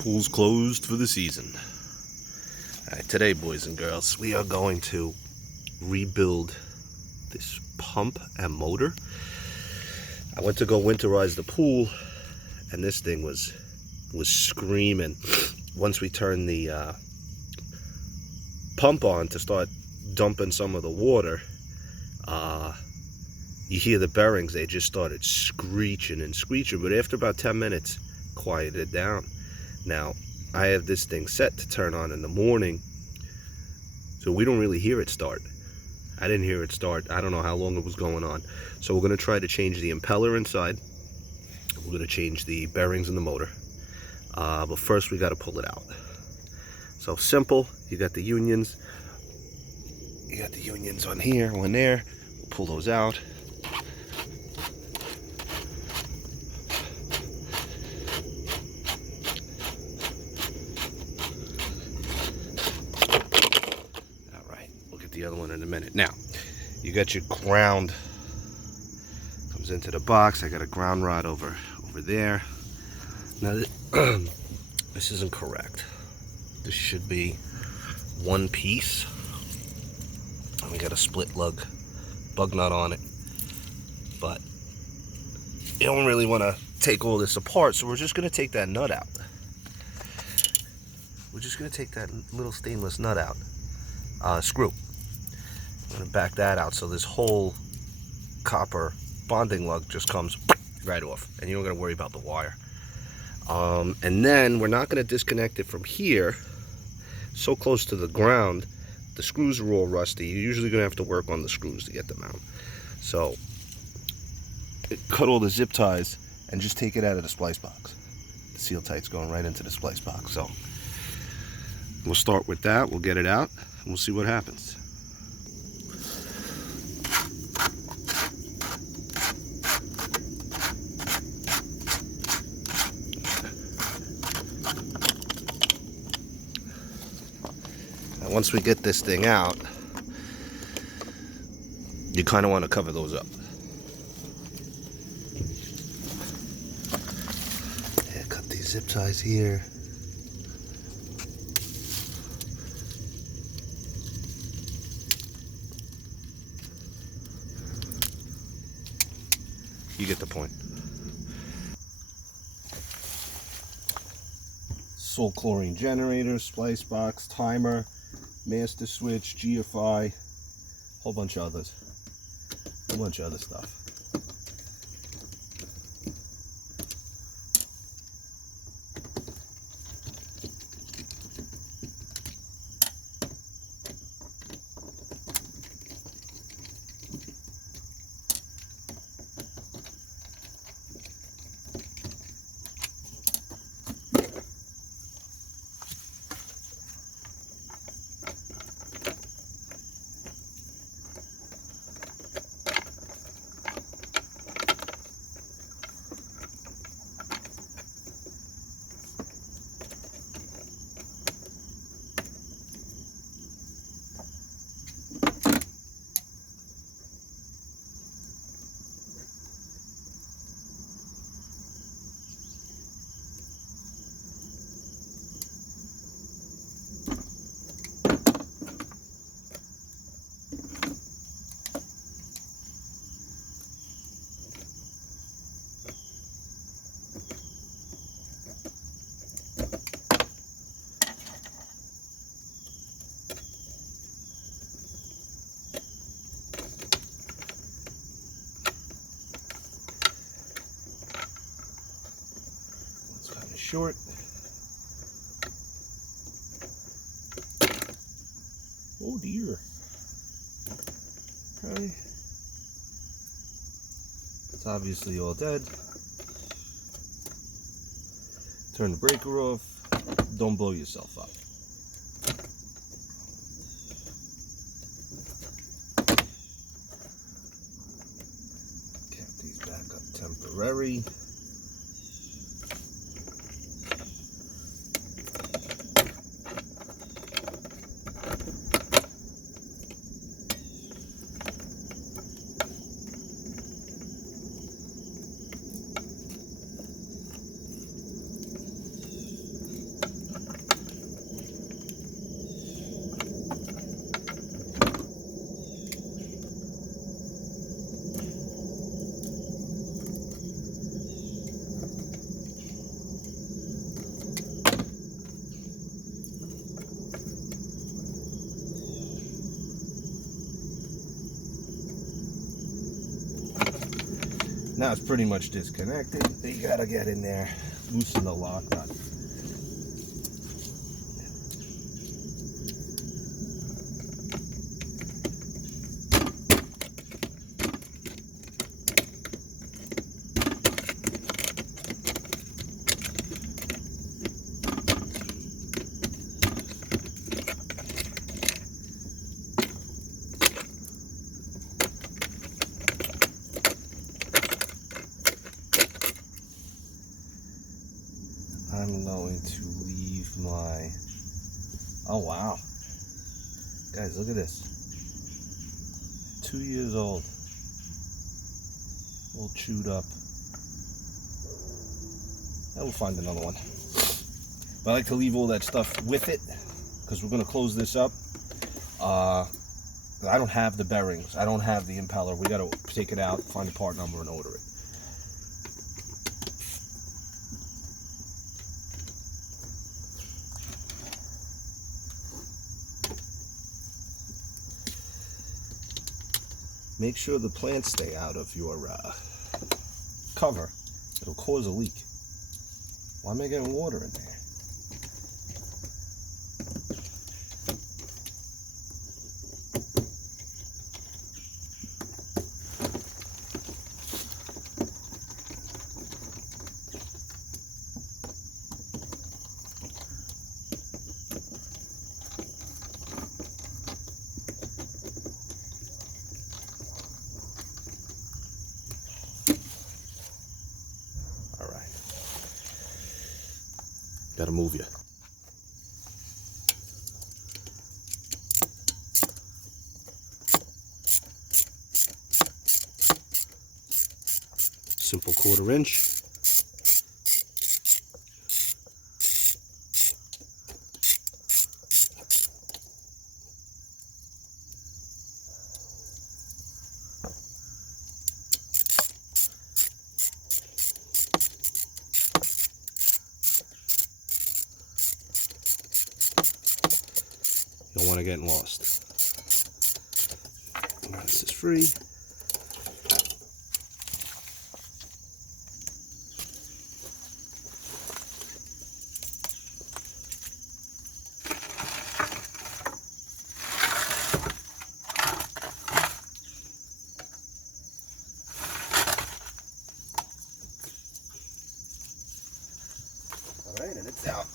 Pool's closed for the season. Alright, today, boys and girls, we are going to rebuild this pump and motor. I went to go winterize the pool, and this thing was screaming. Once we turned the pump on to start dumping some of the water, you hear the bearings, they just started screeching and screeching, but after about 10 minutes, quieted down. Now, I have this thing set to turn on in the morning, so we don't really hear it start. I didn't hear it start. I don't know how long it was going on. So we're going to try to change the impeller inside. We're going to change the bearings in the motor. But first we got to pull it out. So simple. You got the unions. You got the unions on here, one there. We'll pull those out. The other one in a minute. Now, you got your ground, comes into the box. I got a ground rod over there. Now, this isn't correct. This should be one piece. And we got a split lug bug nut on it. But you don't really want to take all this apart, so we're just going to take that nut out. We're just going to take that little stainless nut out. Screw. I'm going to back that out so this whole copper bonding lug just comes right off, and you don't got to worry about the wire. And then we're not going to disconnect it from here, so close to the ground. The screws are all rusty. You're usually going to have to work on the screws to get them out. So cut all the zip ties and just take it out of the splice box. The seal tight's going right into the splice box. So we'll start with that. We'll get it out and we'll see what happens. Once we get this thing out, you kind of want to cover those up. Yeah, cut these zip ties here. You get the point. Salt chlorine generator, splice box, timer, master switch, GFI, whole bunch of others, a bunch of other stuff. Short. Oh dear. Okay. It's obviously all dead. Turn the breaker off. Don't blow yourself up. Cap these back up temporary. Now it's pretty much disconnected. You gotta get in there, loosen the lock nut. I'm going to leave my, oh wow, guys, look at this, 2 years old, all chewed up. I will find another one, but I like to leave all that stuff with it because we're going to close this up. I don't have the bearings, I don't have the impeller. We got to take it out, find a part number, and order it. Make sure the plants stay out of your cover. It'll cause a leak. Why am I getting water in there? Gotta move you. Simple 1/4 inch. Don't want to get lost. This is free. All right, and it's out.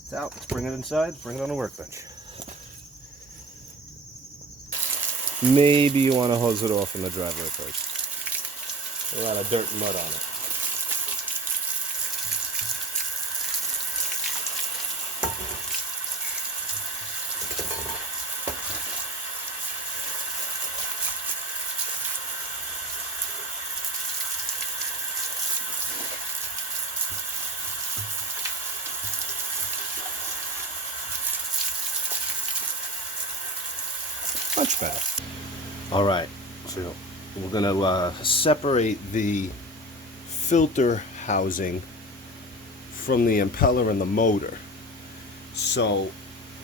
It's out. Let's bring it inside, bring it on the workbench. Maybe you want to hose it off in the driveway first. A lot of dirt and mud on it. Much better. All right, so we're gonna separate the filter housing from the impeller and the motor. So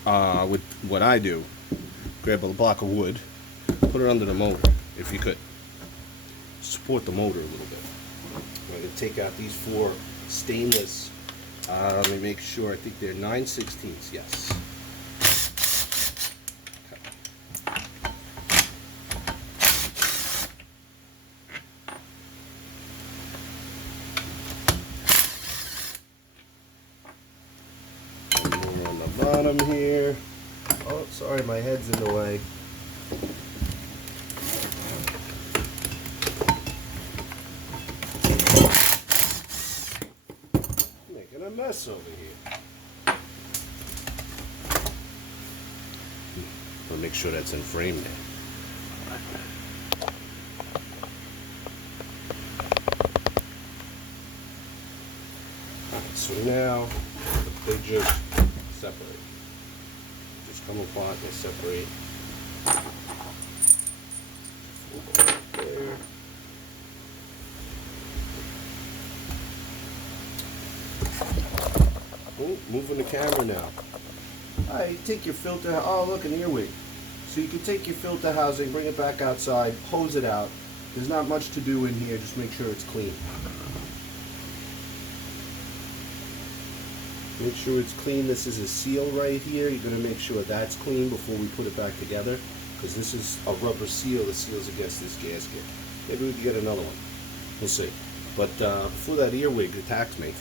with what I do, grab a block of wood, put it under the motor if you could. Support the motor a little bit. I'm gonna take out these 4 stainless, let me make sure, I think they're 9/16, yes. Bottom here. Oh, sorry, my head's in the way. Making a mess over here. I'll make sure that's in frame there. Alright, so now they just separate. Just come apart, they separate. There. Oh, moving the camera now. Alright, take your filter. Oh, look, an earwig. So you can take your filter housing, bring it back outside, hose it out. There's not much to do in here, just make sure it's clean. Make sure it's clean. This is a seal right here. You're going to make sure that's clean before we put it back together, because this is a rubber seal that seals against this gasket. Maybe we can get another one. We'll see. But before that earwig attacks me,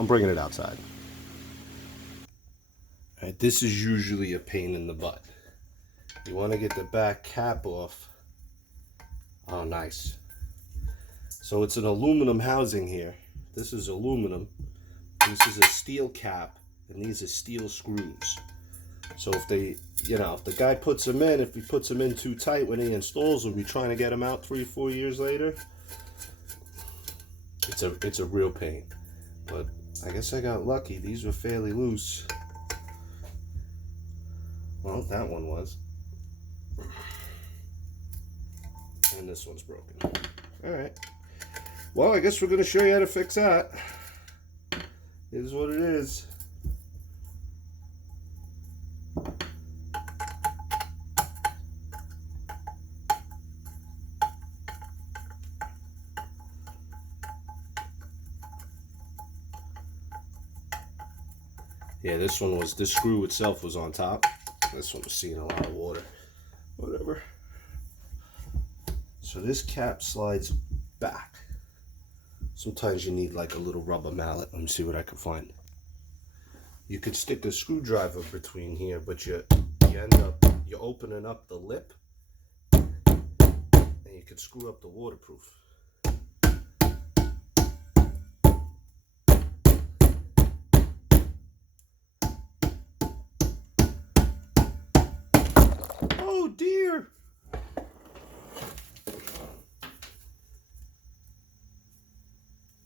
I'm bringing it outside. All right, this is usually a pain in the butt. You want to get the back cap off. Oh, nice. So it's an aluminum housing here. This is aluminum. This is a steel cap, and these are steel screws. So if they, if the guy puts them in, if he puts them in too tight when he installs them, you're trying to get them out 3 or 4 years later, it's a real pain. But I guess I got lucky. These were fairly loose. Well, that one was. And this one's broken. All right. Well, I guess we're going to show you how to fix that. It is what it is. Yeah, this screw itself was on top. This one was seeing a lot of water. Whatever. So this cap slides back. Sometimes you need like a little rubber mallet. Let me see what I can find. You could stick a screwdriver between here, but you end up opening up the lip, and you could screw up the waterproof. Oh dear!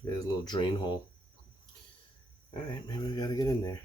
There's a little drain hole. Alright, maybe we gotta get in there.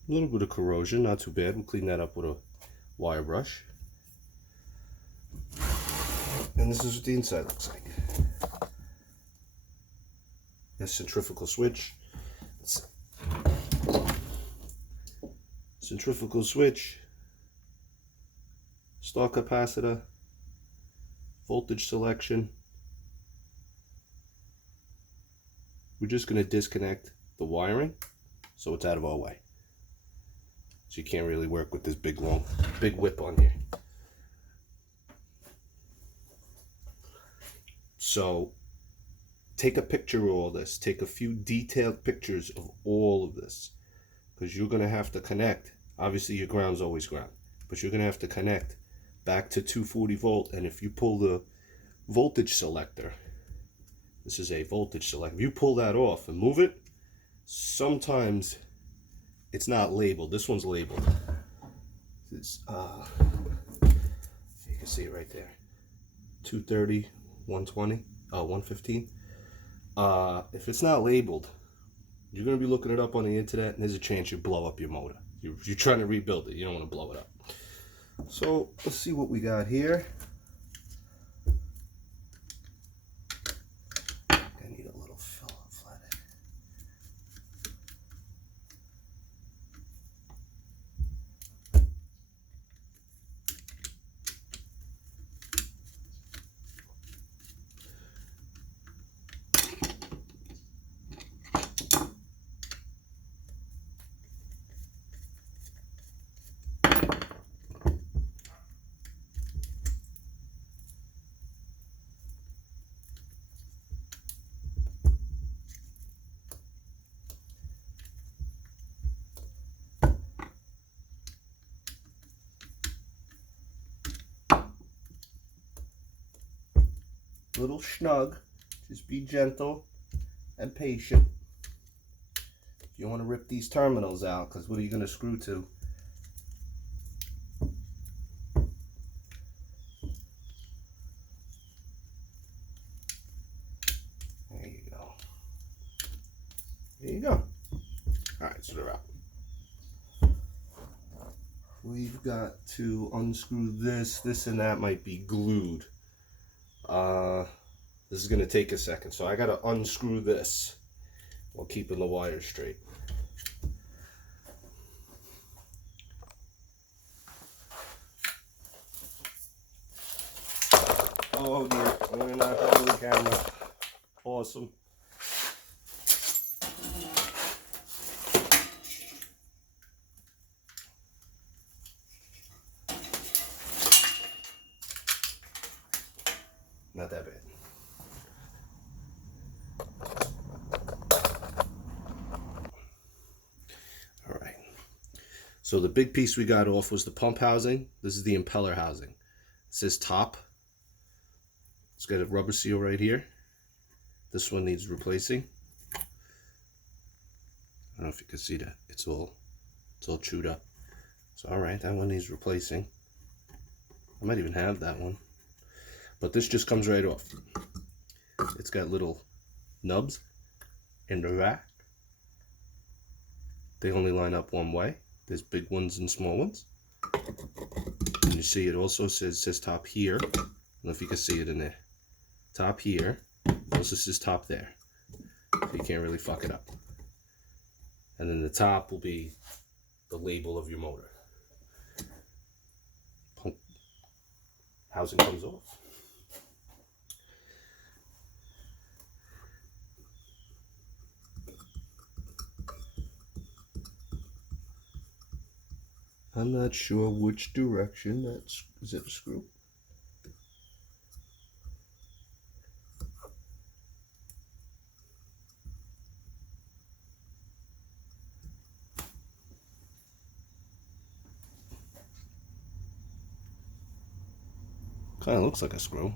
A little bit of corrosion, not too bad. We'll clean that up with a wire brush. And this is what the inside looks like. A centrifugal switch. Centrifugal switch. Star capacitor. Voltage selection. We're just going to disconnect the wiring so it's out of our way. So you can't really work with this big whip on here. So take a picture of all this. Take a few detailed pictures of all of this, because you're going to have to connect. Obviously your ground's always ground, but you're going to have to connect back to 240 volt. And if you pull the voltage selector, this is a voltage selector, if you pull that off and move it, sometimes it's not labeled. This one's labeled. It's you can see it right there. 230, 120, 115. If it's not labeled, you're gonna be looking it up on the internet, and there's a chance you blow up your motor. You're trying to rebuild it. You don't want to blow it up. So let's see what we got here. I need a little fill up flathead. a little snug. Just be gentle and patient. You want to rip these terminals out, because what are you going to screw to? There you go. There you go. Alright, so they're out. We've got to unscrew this. This and that might be glued. This is going to take a second. So I got to unscrew this while keeping the wires straight. Oh dear, I'm going to knock over the camera. Awesome. Not that bad. All right. So the big piece we got off was the pump housing. This is the impeller housing. It says top. It's got a rubber seal right here. This one needs replacing. I don't know if you can see that. It's all chewed up. So all right, that one needs replacing. I might even have that one. But this just comes right off. It's got little nubs in the rack. They only line up one way. There's big ones and small ones. And you see it also says top here. I don't know if you can see it in there. Top here. It also says top there. So you can't really fuck it up. And then the top will be the label of your motor. Pump housing comes off. I'm not sure which direction that's. Is it a screw? Kind of looks like a screw.